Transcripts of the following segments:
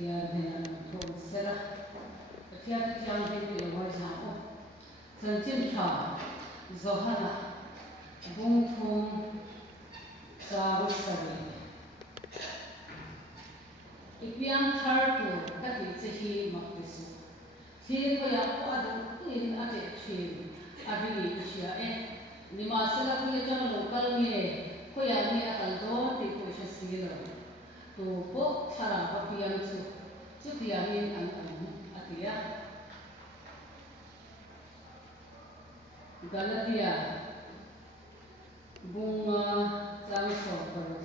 Tiada yang thong serah, tiada yang hidup yang bersama. Senjata Zohana, bungthum sawi. Ipiang hartu kati sehi maktisu. Si koyak adu in ate chin abili isya lima sila kuya jang lokal ni koyak ni akan don ti ko isya sila. Tu po sarang papiang su tiamin ang atia. Galatia bunga sang sokor.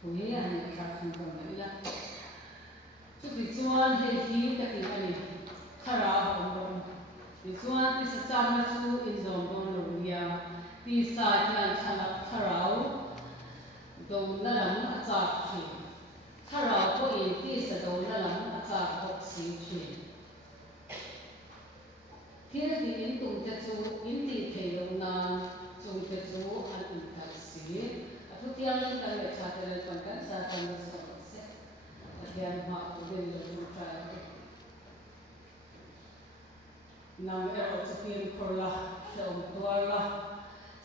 Punya yang kasih kau Jadi tuan hidup ketika ni cara orang. Tuan secara su inzon dia bisa jalan cara do dalam acak si. Cara ko ini do dalam acak boksi si. Kira ini tu jatuh inti kaya na tu jatuh anintasi. Aku tiang kalau cara kontak saya akan Again, not to win the blue trial. Now, error to feel for la, show to our la.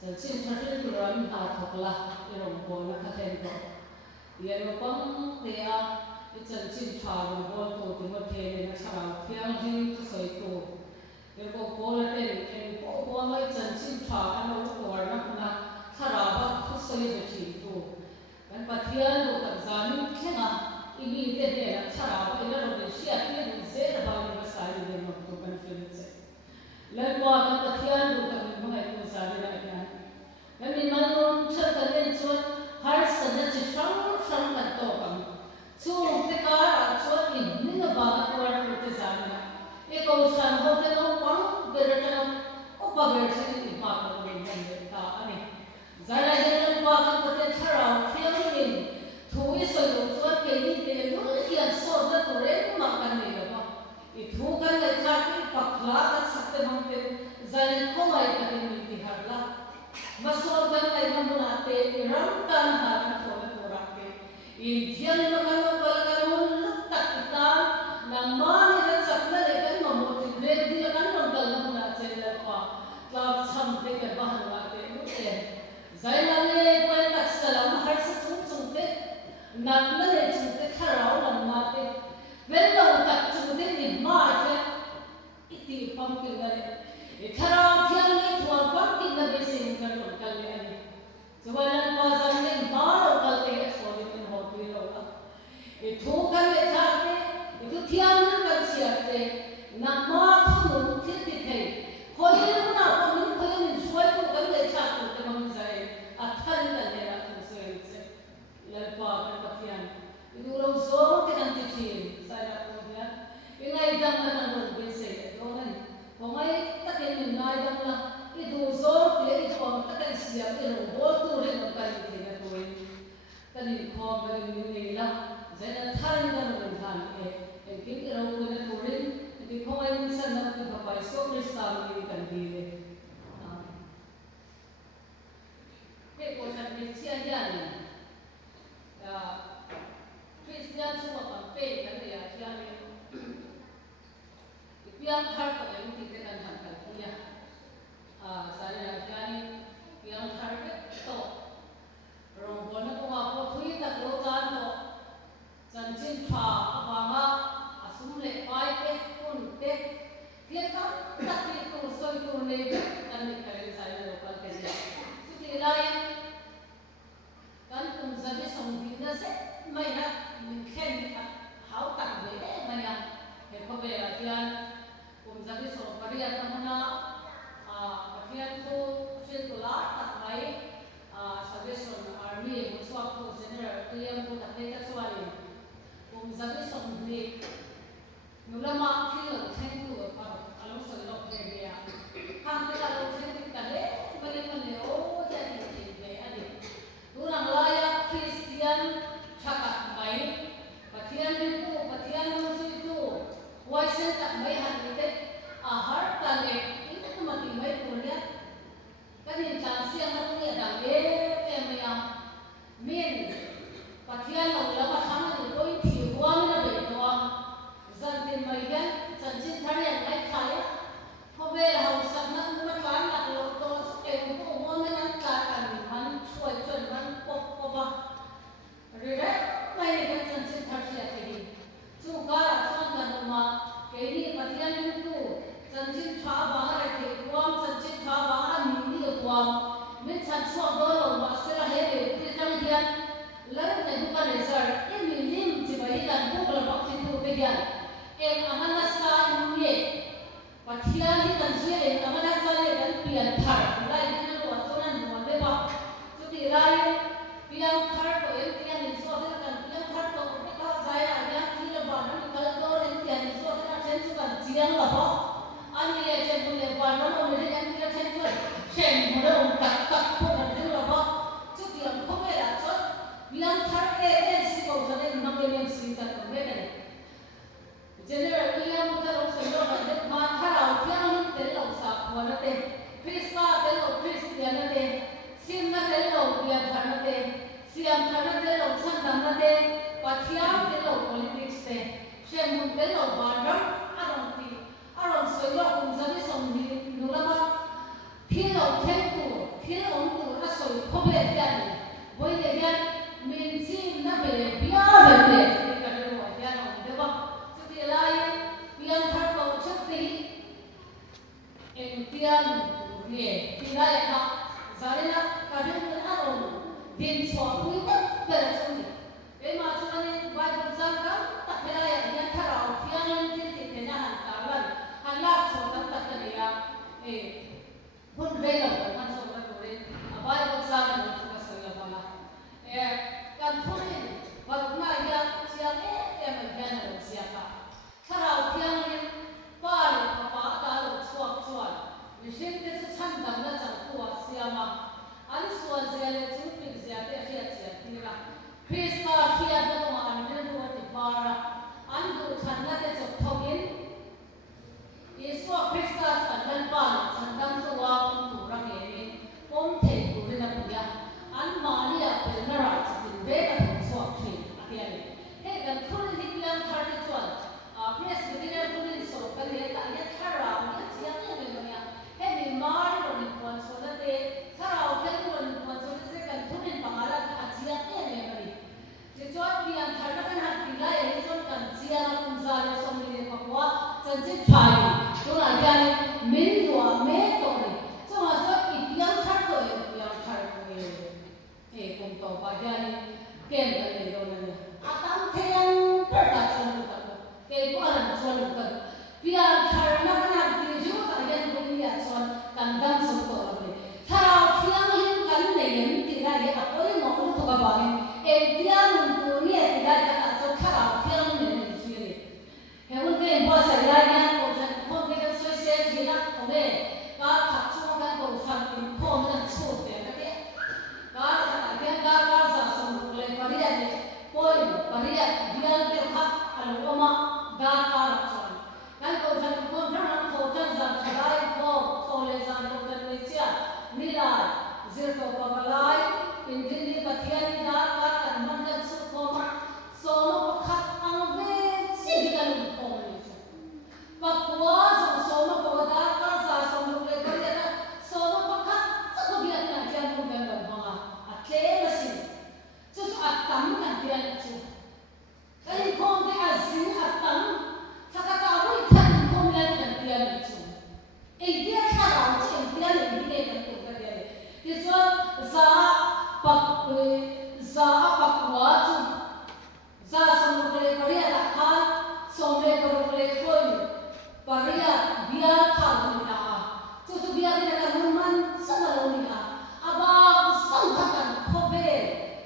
So, since I didn't run out of la, you know, born a catendo. The Erobong, they are, it's a chin child, born to the hotel in a child, young to say to. You go born and born like a chin child, and over not Sarava to say the chin too. And but here, look at Zani, Kenna. Ini dia cara apa ina roda siap dia zero bagi besar dia nak bukan filter. Lalu apa ketian bukan mengenai besar dia kan. Kami malu cerita dia cuat harus saja cisang kan tokam. Cuat tekar cuat ini nggak orang besar dia. Ekor san hotel orang berjalan apa berjalan ini apa berjalan tak ani. Zara jalan apa kerja cara tiang ini. Tuh selalu cuat ini dia yang soal korek makan ni apa. Itu kan lekat pakla sakte mungkin zain komai kami mesti harla. Masuk kan kita menate ramtan haran korak ke. Indian makan kalau letak kita nama ni kan sakla lekat mampu dia kan mungkin menate apa. Kalau sampai ke bahan lagi mungkin. Zain lagi pun tak salam harus cungcungte. Nak mana cungte karau lamate. When tak cungte ni macam itu pumpkin dari. Karau tiang ni tuan pumpkin dari sini kan ni. Sebenarnya pasal ni baru kalau ekspor itu hobi lah. Itu kan letaknya itu tiang ni kan siapa. Nama tu mungkin kau yang mana kau yang suai tu kan letak tu memang saya akan dan dia akan suai. Lepas ketian itu orang semua dengan cici saya punya ingai dam dengan orang biasa orang pemain tak yang ingai dam lah itu semua dia itu orang tak siap itu bodoh dengan kali dia tu tadi kau beri lah saya tarik dengan orang kita orang punya turin itu pemain sana tu apa so kristal ini kan dia kosan kecil aja ni Kristian semua campaign kan dia yang yang harga yang kita kan harga punya saya yang harga itu rombongan tu apa tuh tak lokan tu janjin pa apa asumle pai pun dia kan tak itu soal tu ni kan saya lokal kerja itu lain kan pun jadi sambungnya se mana mungkin hau tak boleh mana kau berarti pun jadi soal kerja mana kerja tu te she mun te lo ba ram aron soi lo kum zani som ni nulama phil lo them phil on tu a soi khobe yan boi le yan min sim na be bia be ka ro yan on de ba chu ti lai piang thar ko chak ti en pian rie ti lai ka zarena ka ro aron din so pui ta pe chu ni e ma chu ani bible sang ka ta pe lai yan tharau piang ti ti te na han ka lan han la chu ta ta ka ya e hun re lo man so ka ro re a bible sang na chu ka sa ya ba la e kan thunin ba na ya sia e ma ya na sia ka tharau piang ni pa le pa ta lo chuak chuan ni shin te chu chan dam na chang ku a sia ma an suan zia le chu pi zia te ria chia ti ra Krista ria na ma an ne ru ti para an du chan na te chok thogin Yesu Krista an dan pa chan dam to wa kum tu ra nge ni om the tu ri na pu ya an ma ni a pe na ra chi ve ka tu so thi a ti ani he kan thun ni piang thar ti chuan a pres bi ne tu ni so ka le ta ya thara ya chia ne me no ya he ni ma ri ro ni pon so na te thara o ke tu ni pon so te kan thun ni pa ngala a chia ne me no ni je chuan piang thar na kan hat pi la ye chuan kan chia na kum za le som ni le pa kwa chan chi thai tu la ya ni min wa me to ni so ma so ki piang thar to e piang thar ko e kum to ba ya ni ken ka le do na ni a tam thean per ta chon ta ko ke ko an chon ta piang thar na kan hat ti ju ta ya ni ko ni ya chon kan dam so to ni thao piang hin kan ne yin ti la ye a ko ni mo ko to ka ba ni e piang mun tu ni e ti la ka cho thao piang ne ni chi ni he un ke bo sa ya ni ko chan ko ke ka so se ji na ko ne ka kha chu kan ko san tin ko na chu te ka te ka ka ka sa som le pariya ni poi pariya bial ke kha al oma da ka ra chan kan ko chan ko thang ko chan za chai ko le san ko chan ni cha ni la zir ko pa balai in din ni pathian ni da ka kan man kan su ko ma so no khat ang ve si bi kan ko ni cha pa kwa so no ko da ka sa so no le ka ya so no khat sa ko bi an na jan ko kan ba ma a tle ma si chu a tam kan bi an chu kai ko ke a zin a tam sa ka ka wi khan ko le kan bi an chu e dia tha ra chen dia le bi ke kan ko ka dia le ti cho za pak wa chu za so no le pariya da khan so me ko le ko ni pariya bia kha ni na chu bia ni ka mun man sa na lo ni na aba sang kha kan ko be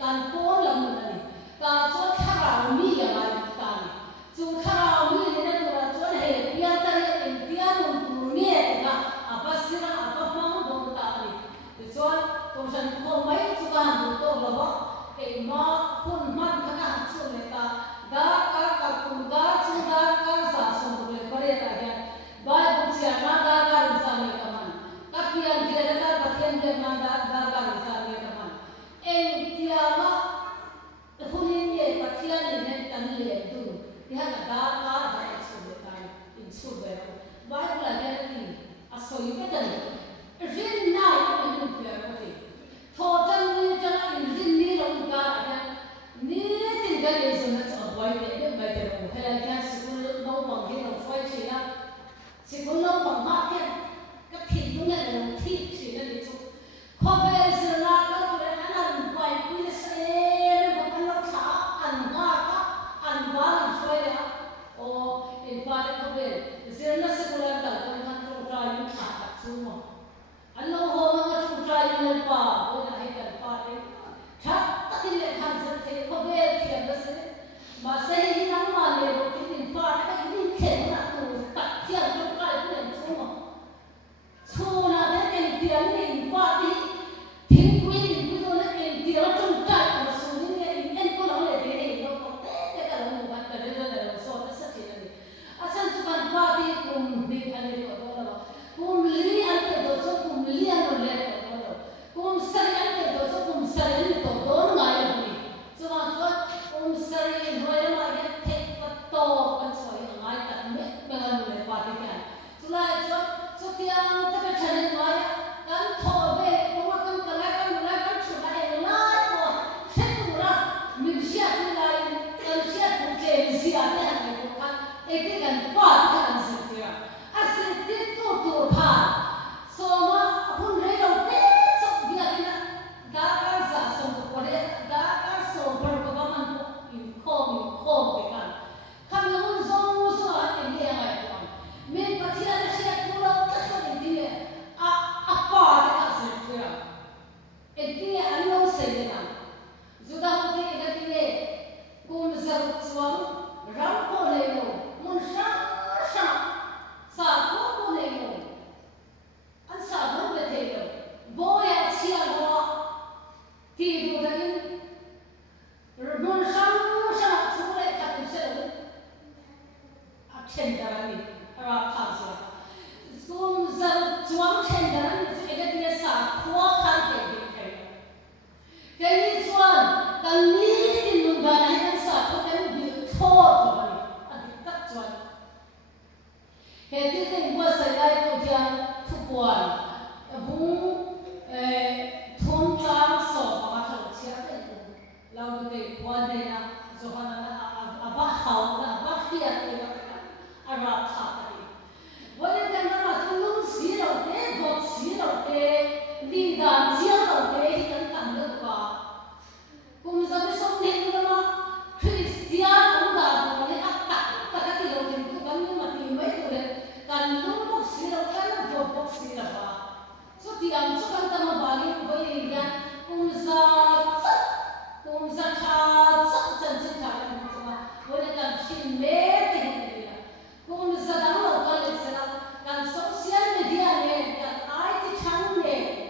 kan ko lam na ni ka cho tha ra mi ya ma ta ni chu tha ra mi ni na ko cho he bia ta ni in bia mun tu ni e ka aba sira aba ma do ta ni cho ko san ko mai chu ka du to lo ba ke ma hun man ka ka chu le ta da ka ku da chu da ka sa so le pare ta ya bai bu sia na da ka ru sa ni ka man ka pian je da ta pathen je na da ka ru sa ni ka man en tia ma hunin ye pathian ni ne tan le du ya da ka da chu le ta in chu be bai bu la ne ni a so yu ka dan rin na ko ni pe ko ti tho tan ni tan in rin ni lo ka ya ni tin ga le so na cho boy le bai te ko hela ka sikul no bang ni no phoi chi na sikul no bang ma ke ka phi nu ne lo thi chi na ni chu ko be se na ka ko le an bai pu le se ne ko an lo tha an ga ka an ba ni phoi ya o in pa le ko be se na sikul an ta kan kan to tra yu tha ta chu mo an lo ho ma chu tra yu le pa o na he kan pa le tha ta ki le khan se te ko be thiam da se ma se ni nang ma le ro ki tin pa ta ki tin khen na tu ta thiam to ka le chu mo chu na de en tia chen darani ara khasa kum zar chuang chen darani ega dia sa khwa khan ke kai kai chuan kan ni tin nun da na kan sa ko kan bi tho ko ni ati tak chuan he ti te wa sa lai ko ja thu kwan bung thom tang so ma tho chia te lao te kwan ne na Johana aba hau na aba hiya te na ara tha ta wale kan na lung si lo te bot si lo te li da chia lo te hi kan tan lo ka kum sa be som ne na ma Christian ong da ko ne atta ta ka ti lo te tu kan ni ma ti mai tu le kan lung bok si lo kan bot bok si la ba so ti ang chu kan ta ma ba ni ko ye ya kum sa tha chân chân thả lên một mà với lại cần xin lễ thì gì là cũng giờ đang ở cái lịch sử cần social media này cần ai thì chăng này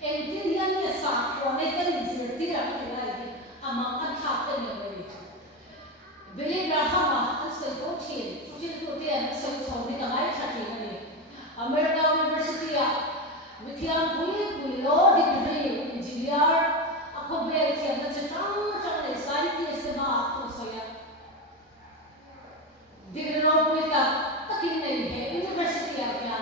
em tin rằng cái sản phẩm này cần gì thì là cái này mà anh tháp cái này vậy vì là mà anh sẽ có tiền anh sẽ sống đi cái này chắc chắn này American University với thiên quý lô degree engineer không biết thì anh sẽ trong scientist ma aku saya digro puita takin nei he university ya kya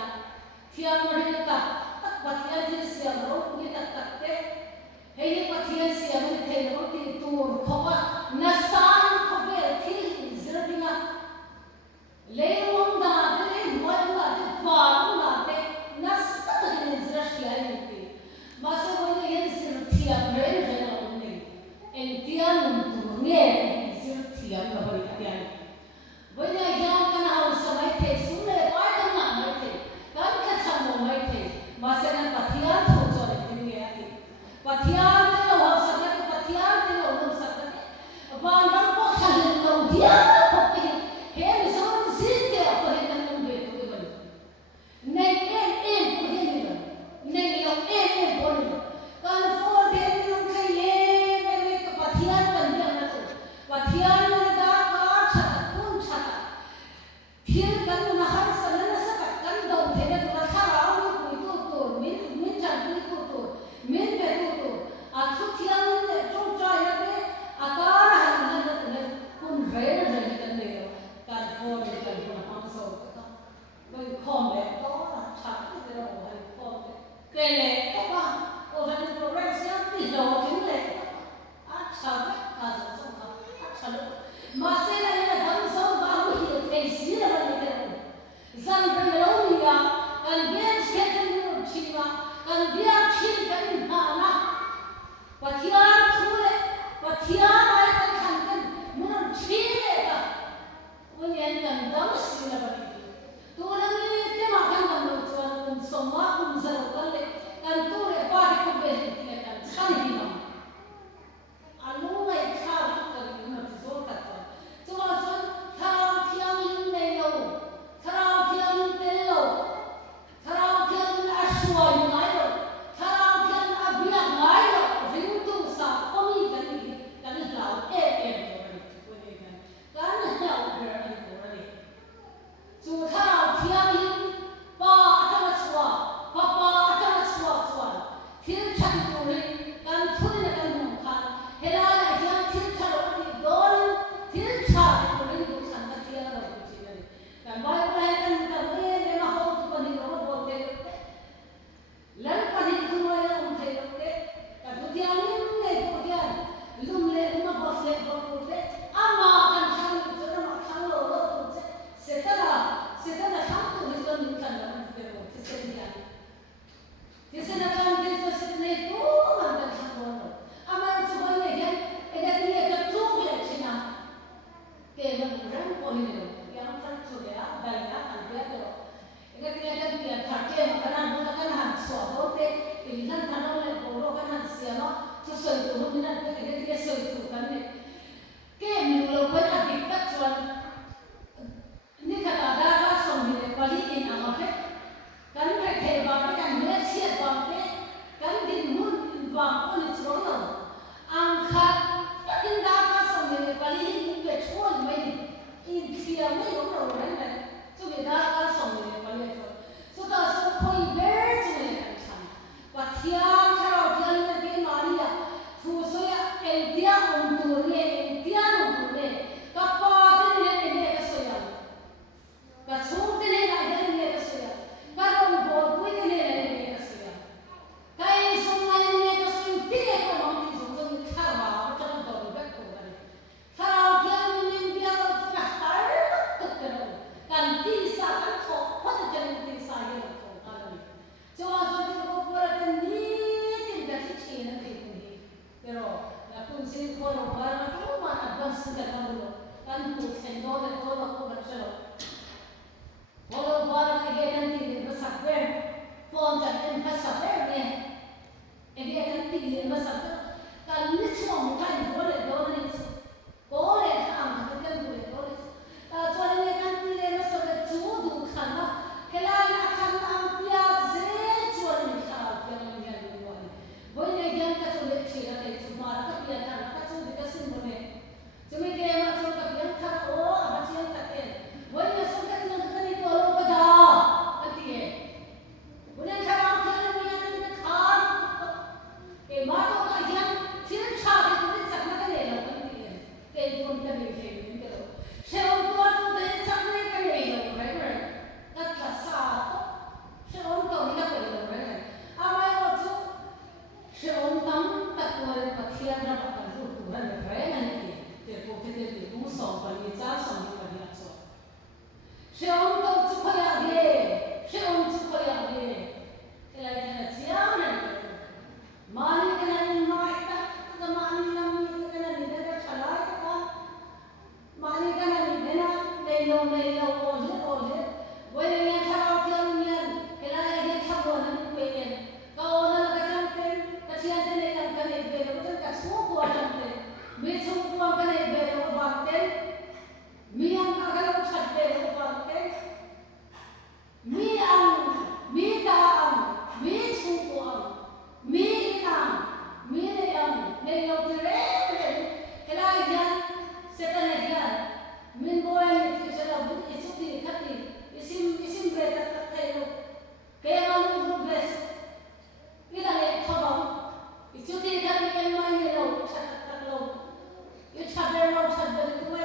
thiam ri ta tak pathian thi siam ro puita takke he ye pathian siam ri the ro ti tur khowa na san khobe thi zirdinga le wong da de moi da de pa da de na sta de zrashia ni ti ma se wo ye zir thiam re re no nei en tian nghe zir thiam la bari tian với nhà giang kan hau samai the sum le pai kan na mai the kan ka cham mo mai the ma se na pathian tho cho le tin ge ati pathian te lo hau sa ke pathian te lo no sa ke ba nam ko khal lo dia ko ke he mi sam zin ke ko he kan no be to be nei em ko he ni nei lo em ko ni kan fo de ni no ke ye me ka pathian kan dia na to pathian na da ka cha kun cha thiên kan na har sa na sa ka kan do the ne to tha ra ni ku to min chan ku to min pe to a thu thian ne chong cha ya de a ka ra na na ne kun re re ni kan ne kan fo ni kan na am so ka noi khom le to cha ni de ro hai khom le ke le to ba o va ni program sia ti lo tin le a cha ka ka so ka mà xe này là đâm sâu vào cái cái gì là vậy đấy rằng cái lâu đi à cần biết xét cái điều chi mà cần biết chi cái nào na và thiên thu lệ và thiên ai cái thằng cái muốn chi lệ cả với những cần đâm xí là vậy tu là người thế mà cần đâm được cho cùng sống mà cùng giờ cần lệ cần tu lệ qua cái công việc thì cần chăn đi mà anh lúc này sao cần những mà số thật cho nên thao thiang linh này lâu thao thiang linh tên lâu thao thiang linh asua như ngay rồi thao thiang abiak ngay rồi ring tu sa komi kan lao em rồi kan lao rồi chu thao thiang linh pa cho chua pa cho chua thiên chặt tu linh kan thui là kan mong khan hela là thiang thiên chặt rồi thì don thiên chặt rồi thì cũng thành cái thiang rồi chỉ là cái bài bài kan nghe mà hậu tu bani nó bộ thế lần bani tu mà ông thấy thế cái tu thiang linh này tu thiang lum le mà bớt thế ama kan sang cho nó mà sang lo lo tu sẽ ta là sang tu thì cho mình cần là mình phải bộ thế thiang thế sẽ là kan thế cho sẽ này tu mà kan sang lo ama cho bây giờ cái thì cái tu cái gì nào cái mà răng coi này yang răng cho cái bài cái ăn cái đó cái thì cái thằng cái mà cái nó cái hàng xóa đâu thế thì lần thằng nó lại bỏ cái hàng xia nó cho sợi tu hôm nay cái thì sợi tu cái này cái mình lâu quên là cái cách choนี่ขนาดได้ก็ส่งอยู่ในวันที่อินเอามาให้กันไปเทวาไปกันเมื่อเชียร์วันเต้กันดินมุ่นวางคนในช่วงนั้นอังคารก็ดินได้ก็ส่งอยู่ในวันที่อินไปช่วยไม่อินเชียร์ไม่ยอมเราเลย she on to chukaya ge, she on chukaya ge. Kelai kana siamen. Mani kana ni maita, ka mani nami kana ni daga chalai ka. Mani kana ni dena leilo oje. Wele yan chao tiang yan, kelai ge chao na ni wele. Ka ona ka chamten, ka siante ne yang kana ibelo, ka suku chamten. Me suku kana ibelo bakten. Mi ang agalaw chadde bakten. Mi taang, mi sukuang, mi inang, mi neyang, neyaw tere, kelai yan, setane yan, min boy isala but isuti kati, isim breda tayo, kaya malu bless, ila tabang, isuti kati yan may nelaw, chadde taklo, yu chadde raw chadde kuwa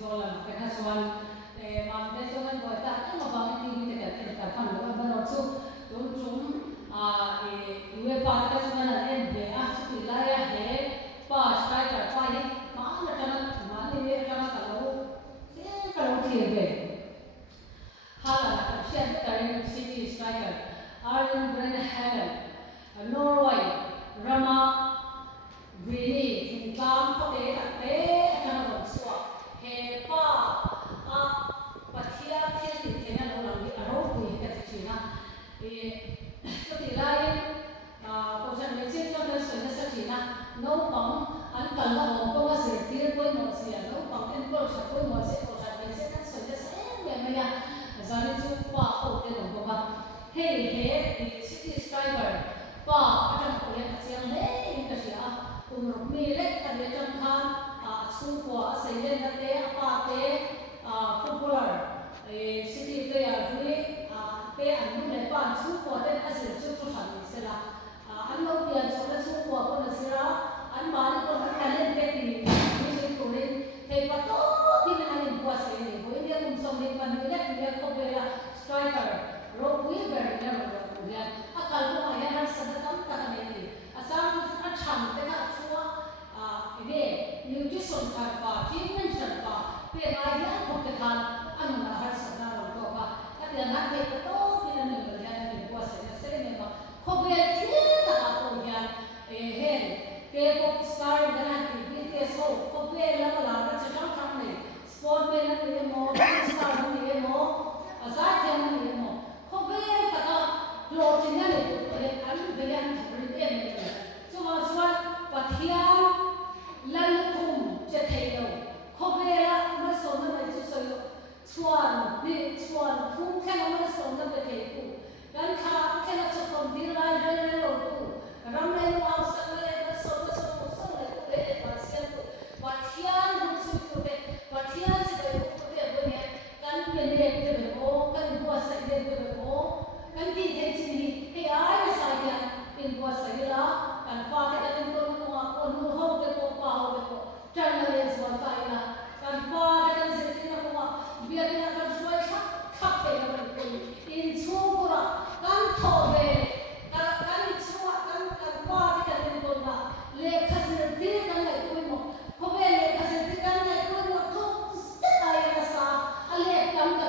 zola cái hai xuân mà cái xuân gọi ta cái mà bằng cái TV cái phần đó bắt đầu chú chúng uế phạt cái xuân là em về chỉ thì lại hệ pa striker pa ấy mà là cho nó mà đi về cho nó cái lâu thiệt về Hala, Chef Karim City striker, Arjen Brennehagen, Norway, Rama Brini, Thỉnh Tam có thể là bé cho nó đồng xua, hệ pa, Pathia thiên thì thế nào nó làm gì, rốt thì cái gì na, có thể là câu chuyện về chiếc cho nên sự nó sẽ na, nấu bóng, ăn cần là bóng có sự tiền quên một gì, nấu bóng ăn có sự quên một gì, câu chuyện về chiếc nó sự nó sẽ về mà ya. Zani chu pa ho te dong boka he city striker pa atang ko yan siang le in ka sia umruk mi le ka le chang khan chu ko sailen na te pa te footballer city player hui te an nu le pa chu ko te asil chu chu han se la an lo pian chu la chu ko ko na sira an ba ni ko an talent te ti ni ni ko le te pa to ti na ni ko se ni ho ni um som ni pan ni le ni ko be la striker ro wi be ni la ro ya akal ko ma ya sa da kam ta ni asam chu na chang te ka chua ide nutrition ka pa treatment pa pe ma ya ko te kan an na har sa na ro ko ka ta ya na te ko ti na ni ya ni ko se ni ma ko be ti ta ko ya hen K-pop star dengan BTS ko be la la ra cha chang ni sport be na ni mo star ni mo azat ya ni mo ko be ta ka lo tin na ni ko le an be ya ni be ni so ma swa pathian lan kum che thei lo ko be la ma so na mai chu so yo chuan ni chuan thum kha ma so na be thei ku dan kha kha na chu kom dir lai re lo ku ram lai no au sa le so le le ba sia ku pathian ru su ku be pathian se be ku be bo ne kan pe ne be bo kan bo sa de be bo kan ti de chi ni he ai sa ya in bo sa la kan fa ke kan ko no ko no ho be ko pa ho be ko tan na le so ta ila kan fa ke kan se ti na ko bia na kan so cha khap pe na ko in chu ko ra kan tho be kan chu kan fa ke kan ko na le khasir ti kan lai ko mo ko be le khasir ti kan lai ko mo to sta ta ya sa ale kam ka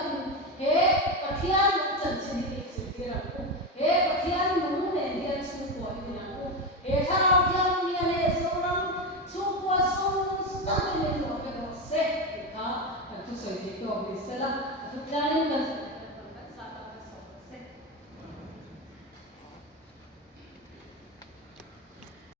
he pathian chan chan ni se ti ra ko he pathian nu ne dia chu ko ni na ko he tha ra thian ni le so ram chu ko so sta ni no ke no se ka tu so ti ko ni se la tu plan kan